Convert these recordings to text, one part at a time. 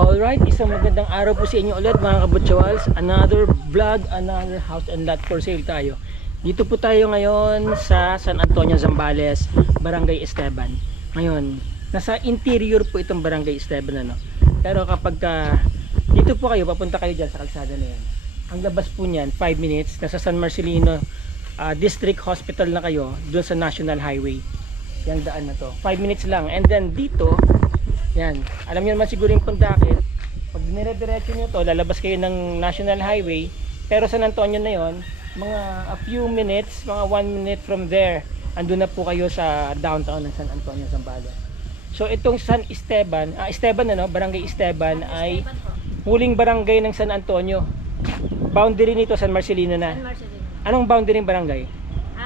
Alright, isang magandang araw po sa inyo ulit mga kabutsawals. Another vlog, another house and lot for sale tayo. Dito po tayo ngayon sa San Antonio, Zambales, Barangay Esteban. Ngayon, nasa interior po itong Barangay Esteban, ano. Pero kapag dito po kayo, papunta kayo dyan sa kalsada na yan. Ang labas po niyan, 5 minutes, nasa San Marcelino District Hospital na kayo, doon sa National Highway. Yang daan na to, 5 minutes lang. And then dito, yan, alam niyo naman siguro yung pundakit. Pag dinire-diretso niyo to, lalabas kayo ng National Highway. Pero San Antonio na yon, mga a few minutes, mga 1 minute from there, andun na po kayo sa downtown ng San Antonio, Zambales. So itong San Esteban, Barangay Esteban ay huling barangay ng San Antonio. Boundary nito San Marcelino na. San Marcelino. Anong boundary ng barangay?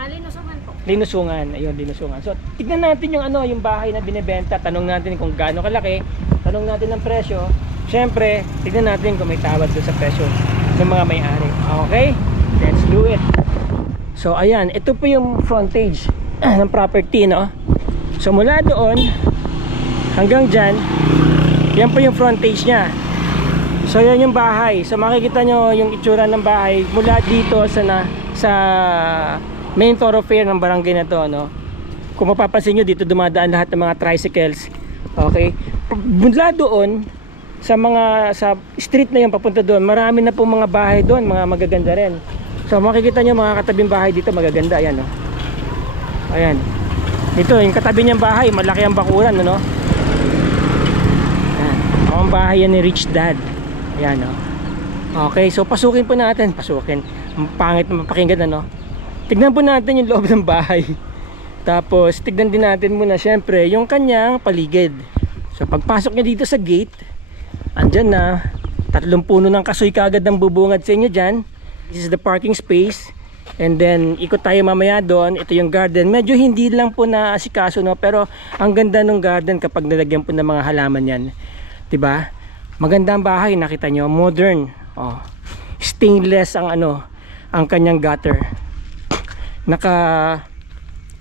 Linusungan po. Linusungan, ayun, Linusungan. So, tignan natin yung bahay na binebenta, tanong natin kung gaano kalaki, tanong natin ang presyo. Syempre, tignan natin kung may tawad doon sa presyo ng mga may-ari. Okay? Let's do it. So, ayan, ito po yung frontage ng property, no? So, mula doon hanggang dyan, yan po yung frontage niya. So, yan yung bahay. So, makikita nyo yung itsura ng bahay mula dito sa main thoroughfare ng barangay na to, no? Kung mapapansin nyo, dito dumadaan lahat ng mga tricycles. Okay? Mula doon sa street na yun papunta doon, marami na po mga bahay doon, mga magaganda rin. So makikita nyo mga katabing bahay dito, magaganda. Ayan, no? Ayan. Dito, yung katabi niyang bahay, malaki ang bakuran, no? Ayan. Ang bahay yan ni Rich Dad. Ayan, no? Okay, so pasukin po natin. Pasukin. Ang pangit na mapakinggan, ano? Tignan po natin yung loob ng bahay. Tapos tignan din natin muna syempre yung kanyang paligid. So pagpasok niya dito sa gate, andyan na 3 puno ng kasoy kaagad ng bubungad sa inyo dyan. This is the parking space. And then ikot tayo mamaya doon. Ito yung garden. Medyo hindi lang po na asikaso, no? Pero ang ganda ng garden kapag nilagyan po ng mga halaman yan, 'di ba? Maganda ang bahay, nakita nyo, modern. Oh. Stainless ang ang kanyang gutter.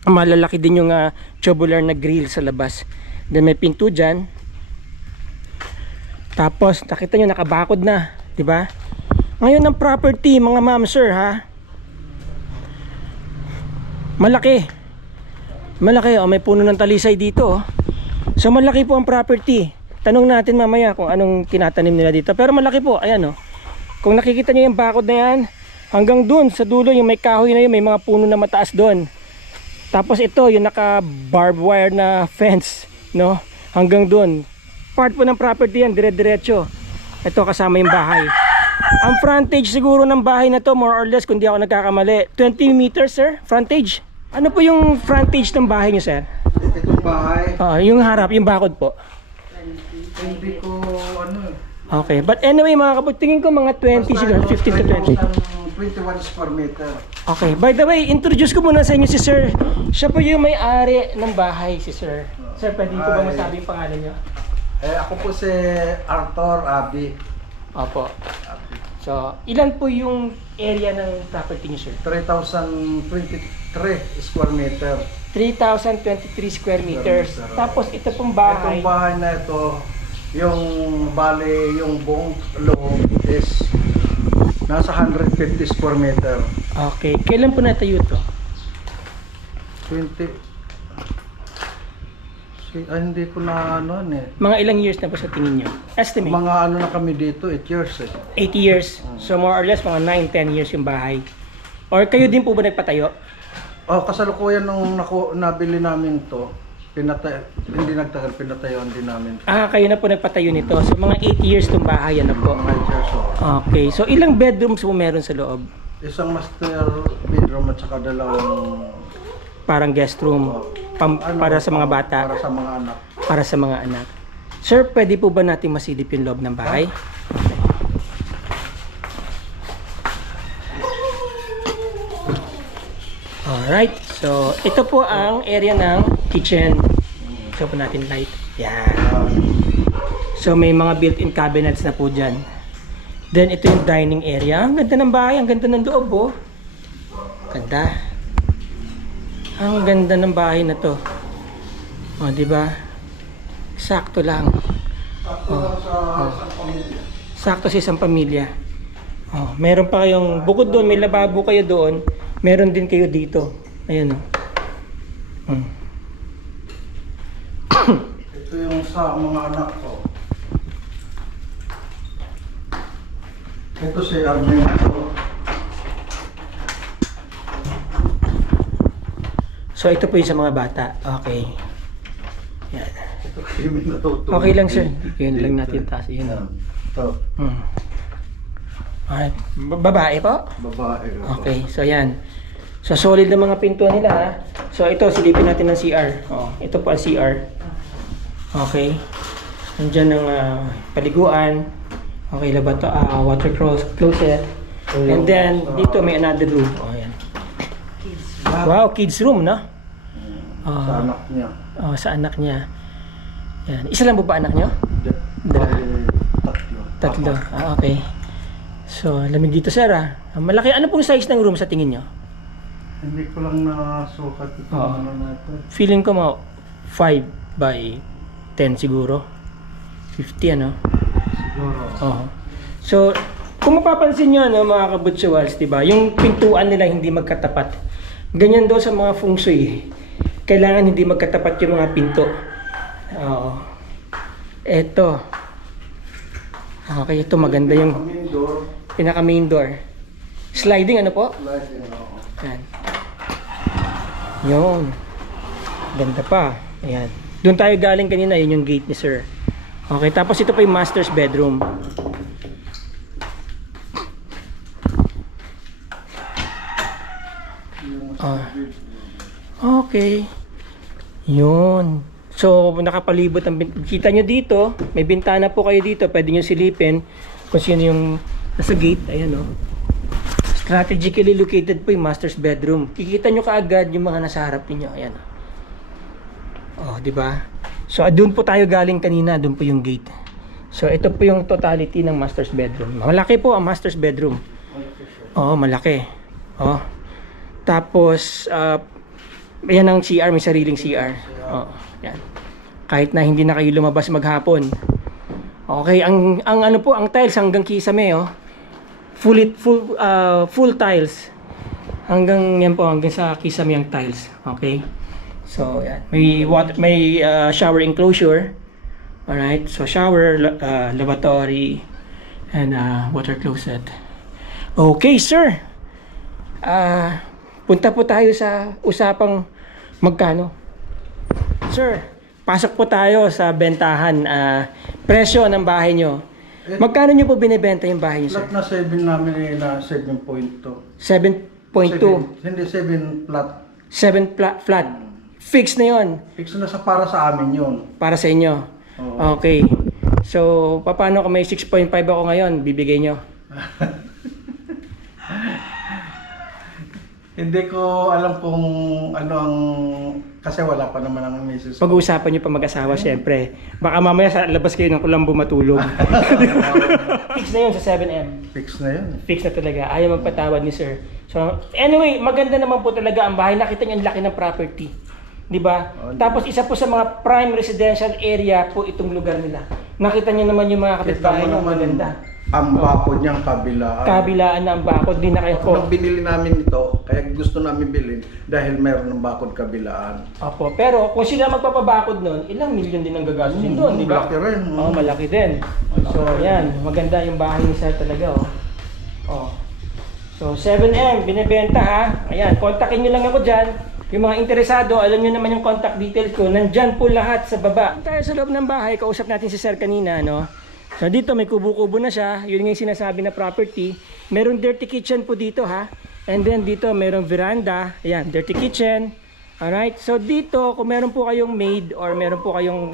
Malalaki din yung tubular na grill sa labas. Then may pinto dyan. Tapos nakita nyo nakabakod na, di ba? Ngayon ang property, mga ma'am sir, ha, malaki, oh, may puno ng talisay dito, oh. So malaki po ang property. Tanong natin mamaya kung anong tinatanim nila dito, pero malaki po. Ayan, oh. Kung nakikita nyo yung bakod na yan, hanggang dun sa dulo, yung may kahoy na yun, may mga puno na mataas doon. Tapos ito, yung naka barbed wire na fence, no? Hanggang dun. Part po ng property yan, dire-diretso. Ito kasama yung bahay. Ang frontage siguro ng bahay na to, more or less, kung di ako nagkakamali, 20 meters, sir, frontage. Ano po yung frontage ng bahay niyo, sir? Itong bahay, Yung harap, yung bakod po. hindi ko Okay, but anyway mga kapag tingin ko mga 20 siguro, 15 to 20. 21 square meter. Okay, by the way, introduce ko muna sa inyo si Sir. Siya po yung may-ari ng bahay, si Sir. Sir, pwede ko ba Hi. masabi yung pangalan niyo? Ako po si Arthur Abi. Opo. So, ilan po yung area ng property niyo, Sir? 3,023 square meter. 3,023 square meters. Tapos ito pong bahay. Itong bahay na ito, yung bali, yung buong loob is nasa 150 square meter. Okay, kailan po natayo to? 20. Hindi ko na Mga ilang years na po sa tingin niyo? Estimate. Mga na kami dito, 8 years 80 years. So more or less mga 9-10 years yung bahay. Or kayo din po ba nagpatayo? Kasalukuyan nung nabili namin to, hindi nagtagal, pinatayon din namin. Kayo na po nagpatayo nito. So mga 8 years tong bahay, ano po? Mga 8 years old. Okay, so ilang bedrooms po meron sa loob? Isang master bedroom at saka dalawang Parang guest room para sa mga bata, para sa mga anak. para sa mga anak. Sir, pwede po ba natin masilip yung loob ng bahay? Alright, so ito po ang area ng kitchen. So po natin light. Yan. So may mga built-in cabinets na po dyan. Then ito yung dining area. Ang ganda ng bahay, ang ganda ng loob, oh. Ganda. Ang ganda ng bahay na to. O, di ba? Sakto lang. Sakto lang sa isang pamilya. Sakto sa isang pamilya. Oh, meron pa kayong, bukod doon, may lababo kayo doon, meron din kayo dito. Ayan o. Ito yung sa mga anak ko. Ito si Armin ko. So ito po yung sa mga bata. Okay. Yan. Ito yung natutulog. Okay lang sir. Yun lang natin taas. Yun. Ito, Alright. Babae po? babae. Okay. So yan. So solid na mga pintuan nila ha. So ito, silipin natin ng CR. Oh, ito po ang CR. Okay. Nandiyan ang paliguan. Okay, labato, water closet. And then dito may another room. Oh, yan. Wow, kids room, no? Sa anak niya. Oh, sa anak niya. Yan. Isa lang po ba anak niyo? Tatlo. Tatlo. Okay. So, lamig dito sir ah. Malaki. Ano pong size ng room sa tingin niyo? Hindi ko lang nasukat ito. Oo. Ano na ito. Feeling ko mga 5 by 10 siguro. 50 ano? Siguro. Oo. So, kung mapapansin nyo, no, mga kabutsuwals, diba, yung pintuan nila hindi magkatapat. Ganyan daw sa mga feng shui. Kailangan hindi magkatapat yung mga pinto. Oo. Eto. Okay, ito maganda yung Main door. pinaka main door. Sliding ano po? Sliding, oo. Yan. Yun. Ganda pa. Ayan. Doon tayo galing kanina, yun yung gate ni sir. Okay, tapos ito pa yung master's bedroom. Ah. Okay. Yun. So, nakapalibot ang kita nyo dito. May bintana po kayo dito. Pwede nyo silipin kung sino yung nasa gate. Ayan o. Strategically located po yung master's bedroom. Kikita nyo kaagad yung mga nasa harap ninyo. Ayan. Oh, di ba? So, doon po tayo galing kanina. Doon po yung gate. So, ito po yung totality ng master's bedroom. Malaki po ang master's bedroom. Oo, malaki. Oh. Tapos, yan ang CR. May sariling CR. Oh, yan. Kahit na hindi na kayo lumabas maghapon. Okay, ang ano po, ang tiles hanggang kisame, oh. Full tiles. Hanggang yan po, hanggang sa kisame ang tiles. Okay? So, yan. May shower enclosure. Alright, so shower, lavatory, and water closet. Okay, sir. Punta po tayo sa usapang magkano. Sir, pasok po tayo sa bentahan. Presyo ng bahay nyo. Magkano nyo po binibenta yung bahay nyo, sir? Flat na 7 namin na 7.2. 7.2. Hindi 7 flat. 7 flat. Fix na yon. Fix na para sa amin yun. Para sa inyo. Oo. Okay. So, paano kung may 6.5 ako ngayon, bibigay nyo? Hindi ko alam kung ano ang... Kasi wala pa naman ang misis ko. Pag-uusapan nyo pa mag-asawa, syempre. Baka mamaya sa labas kayo ng kulambo matulog. Fix na yun sa 7M. Fix na yun. Fix na talaga. Ayaw magpatawad ni sir. So, anyway, maganda naman po talaga ang bahay. Nakita nyo ang laki ng property. Di ba? Tapos isa po sa mga prime residential area po itong lugar nila. Nakita nyo naman yung mga kapitbahay nyo. Maganda. Ang bakod niyang kabilaan. Kabilaan na ang bakod. Di na kayo po. Nung binili namin ito, kaya gusto namin bilhin dahil meron ng bakod kabilaan. Opo. Pero kung sila magpapabakod nun, ilang milyon din ang gagastusin doon, di ba? Malaki rin. Oo, malaki din. So, yan. Maganda yung bahay ni sir talaga, oh. Oh. So, 7M, binibenta ha. Ayan, kontakin nyo lang ako dyan. Yung mga interesado, alam nyo naman yung contact details ko. Nandyan po lahat sa baba. Tayo sa loob ng bahay, kausap natin si sir kanina, no? So, dito may kubo-kubo na siya. Yun yung sinasabi na property. Merong dirty kitchen po dito, ha? And then dito, merong veranda. Ayan, dirty kitchen. Alright? So, dito, kung meron po kayong maid or meron po kayong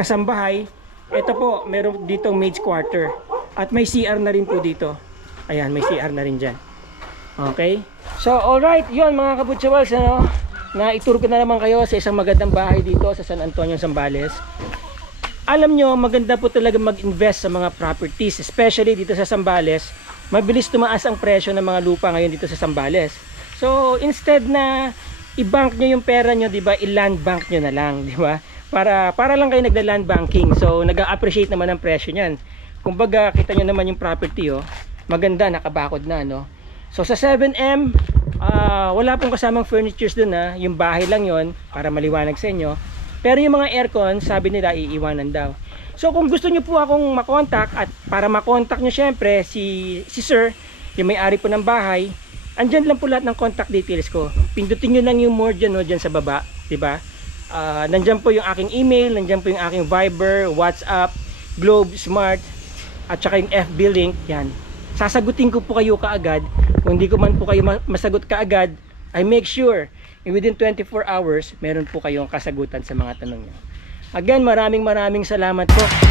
kasambahay, ito po, meron ditong maid's quarter. At may CR na rin po dito. Ayan, may CR na rin dyan. Okay? So, alright, yun mga kabutsawals, ano? Na-tour ko na naman kayo sa isang magandang bahay dito sa San Antonio, Zambales. Alam nyo, maganda po talaga mag-invest sa mga properties, especially dito sa Zambales. Mabilis tumaas ang presyo ng mga lupa ngayon dito sa Zambales. So, instead na i-bank nyo yung pera nyo, di ba, i-land bank nyo na lang, di ba? para lang kayo nagla-land banking. So nag-appreciate naman ang presyo niyan. Kumbaga kita nyo naman yung property, oh. Maganda, nakabakod na, no. So sa 7M, wala pong kasamang furnitures dun, ha. Yung bahay lang yon para maliwanag sa inyo. Pero yung mga aircon, sabi nila iiwanan daw. So kung gusto nyo po akong makontak, at para makontak nyo syempre si sir, yung may-ari po ng bahay, andyan lang po lahat ng contact details ko. Pindutin nyo lang yung more dyan, no, dyan sa baba, diba? Nandyan po yung aking email, nandyan po yung aking Viber, WhatsApp, Globe, Smart, at saka yung FB link, yan. Sasagutin ko po kayo kaagad. Kung hindi ko man po kayo masagot kaagad, I make sure within 24 hours, meron po kayong kasagutan sa mga tanong nyo. Again, maraming salamat po.